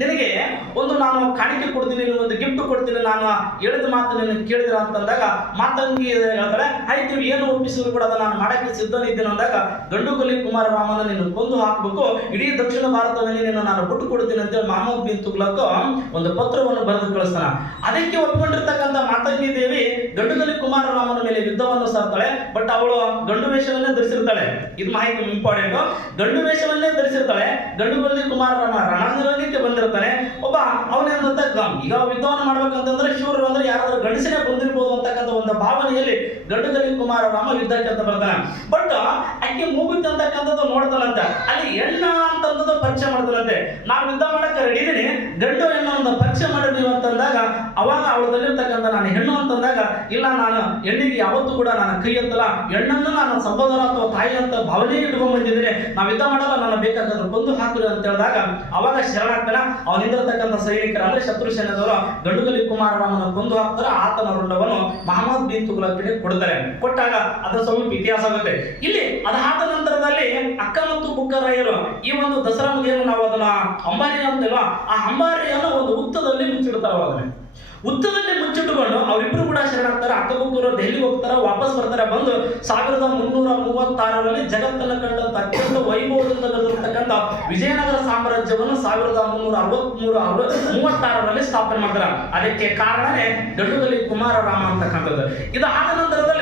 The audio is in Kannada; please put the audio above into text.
ನಿನಗೆ ಒಂದು ನಾನು ಕಾಣಿಕೆ ಕೊಡ್ತೀನಿ, ಒಂದು ಗಿಫ್ಟ್ ಕೊಡ್ತೀನಿ, ನಾನು ಹೇಳಿದ ಮಾತು ನಿನಗೆ ಕೇಳಿದ್ರ ಅಂತಂದಾಗ ಮಾತಂಗಿ ಹೇಳ್ತಾಳೆ, ಆಯ್ತು ಏನು ಒಪ್ಪಿಸಿದ್ರು ಕೂಡ ಅದನ್ನ ನಾನು ಮಾಡಕ್ಕೆ ಸಿದ್ಧನಿದ್ದೇನೆ ಅಂದಾಗ ಗಂಡುಗಲಿ ಕುಮಾರರಾಮನ ನೀನು ಕೊಂದು ಹಾಕಬೇಕು, ಇಡೀ ದಕ್ಷಿಣ ಭಾರತದಲ್ಲಿ ನೀನು ನಾನು ಬಿಟ್ಟು ಕೊಡ್ತೀನಿ ಅಂತೇಳಿ ಮಹಮ್ಮದ್ ಬಿನ್ ತುಗ್ಲಕ್ ಒಂದು ಪತ್ರವನ್ನು ಬರೆದು ಕಳಿಸ್ತಾನ. ಅದಕ್ಕೆ ಒಪ್ಕೊಂಡಿರ್ತಕ್ಕಂಥ ಮಾತಂಗಿ ದೇವಿ ಗಂಡುಗಲಿ ಕುಮಾರರಾಮನ ಮೇಲೆ ಯುದ್ಧವನ್ನು ಸಾರ್ತಾಳೆ. ಬಟ್ ಅವಳು ಗಂಡು ವೇಷವನ್ನೇ ಧರಿಸಿರ್ತಾಳೆ. ಇದು ಮಾಹಿತಿ ಇಂಪಾರ್ಟೆಂಟ್. ಗಂಡು ವೇಷವನ್ನೇ ಧರಿಸಿರ್ತಾಳೆ. ಗಂಡುಗಲಿ ಕುಮಾರರಾಮ ರಣರಂಗಕ್ಕೆ ಬಂದಿರ್ತಾನೆ. ಒಬ್ಬ ಅವನೇನಂತ ಈಗ ಯುದ್ಧವನ್ನು ಮಾಡ್ಬೇಕಂತಂದ್ರೆ ಶೂರರು ಅಂದ್ರೆ ಯಾರಾದ್ರೂ ಗಂಡಸನೇ ಬಂದಿರ್ಬೋದು ಅಂತಕ್ಕಂಥ ಒಂದು ಭಾವನೆಯಲ್ಲಿ ಗಂಡುಗಲಿ ಕುಮಾರರಾಮ ಯುದ್ಧಕ್ಕೆ ಅಂತ ಬರ್ತಾನೆ. ಬಟ್ ಆಕೆ ಮೂಗುತಿ ಅಂತಕ್ಕಂಥದ್ದು ನೋಡ್ತಾನಂತೆ. ಅಲ್ಲಿ ಹೆಣ್ಣ ಅಂತಂದದ್ದು ಪರಿಚಯ ಮಾಡ್ತಾನಂತೆ. ನಾನು ಯುದ್ಧ ಮಾಡಕ್ಕೆ ರೆಡಿ ಇದೀನಿ, ಗಂಡು ಹೆಣ್ಣು ಅಂತ ಪರಿಚಯ ಮಾಡಿ ನೀವು ಅಂತಂದಾಗ ಅವಾಗ ಅವಳದಲ್ಲಿರ್ತಕ್ಕಂಥ ನಾನು ಹೆಣ್ಣು ಅಂತಂದಾಗ ಇಲ್ಲ, ನಾನು ಹೆಣ್ಣಿಗೆ ಯಾವತ್ತೂ ಕೂಡ ನಾನು ಕೈ ಎತ್ತಲ್ಲ, ಹೆಣ್ಣನ್ನು ನಾನು ಸಹೋದರ ಅಥವಾ ತಾಯಿ ಅಂತ ಭಾವನೆ ಇಟ್ಕೊಂಡ್ ಬಂದಿದ್ದೀನಿ, ನಾವು ಯುದ್ಧ ಮಾಡಲ್ಲ, ನಾನು ಬೇಕಾದ್ರೆ ಕೊಂದು ಹಾಕಿರಿ ಅಂತ ಹೇಳಿದಾಗ ಅವಾಗ ಶರಣಾಗ್ತಾನ. ಅವನಿಂದಿರತಕ್ಕಂಥ ಸೈನಿಕರ ಅಂದ್ರೆ ಶತ್ರು ಸೇನೆದವರು ಗಂಡುಗಲಿ ಕುಮಾರರಾಮನ ಕೊಂದು ಹಾಕ್ತಾರೆ. ಆತನ ರುಂಡವನ್ನು ಮಹಮ್ಮದ್ ಬಿನ್ ತುಗ್ಲಕ್ಗೆ ಕೊಡ್ತಾರೆ. ಕೊಟ್ಟಾಗ ಅದರ ಸ್ವಲ್ಪ ಇತಿಹಾಸ ಆಗುತ್ತೆ. ಇಲ್ಲಿ ಅದಾದ ನಂತರದಲ್ಲಿ ಅಕ್ಕ ಮತ್ತು ಬುಕ್ಕರಾಯರು ಈ ಒಂದು ದಸರಾ ಏನು ನಾವು ಅದನ್ನ ಅಂಬಾರಿ ಅಂತೇವಾ, ಆ ಅಂಬಾರಿಯನ್ನು ಒಂದು ಹುತ್ತದಲ್ಲಿ ಮುಚ್ಚಿಡ್ತಾರೆ. ಅದನ್ನ ಹುತ್ತದಲ್ಲಿ ಮುಚ್ಚಿಟ್ಟುಕೊಂಡು ಅವರಿಬ್ರು ಕೂಡ ಶರಣಾಗ್ತಾರೆ. ಅಕ್ಕಬುಕ್ಕರು ದೆಹಲಿಗೆ ಹೋಗ್ತಾರೆ, ವಾಪಸ್ ಬರ್ತಾರೆ. ಬಂದು 1336ರಲ್ಲಿ ಜಗತ್ತನ್ನು ಕಂಡಂತ ಅತ್ಯಂತ ವೈಭವದಿಂದ ಬೆಳೆದಿರ್ತಕ್ಕಂಥ ವಿಜಯನಗರ ಸಾಮ್ರಾಜ್ಯವನ್ನು 1333-36ರಲ್ಲಿ ಸ್ಥಾಪನೆ ಮಾಡ್ತಾರೆ. ಅದಕ್ಕೆ ಕಾರಣನೇ ಗಂಡುಗಲಿ ಕುಮಾರರಾಮ ಅಂತಕ್ಕಂಥದ್ದು. ಇದಾದ ನಂತರದಲ್ಲಿ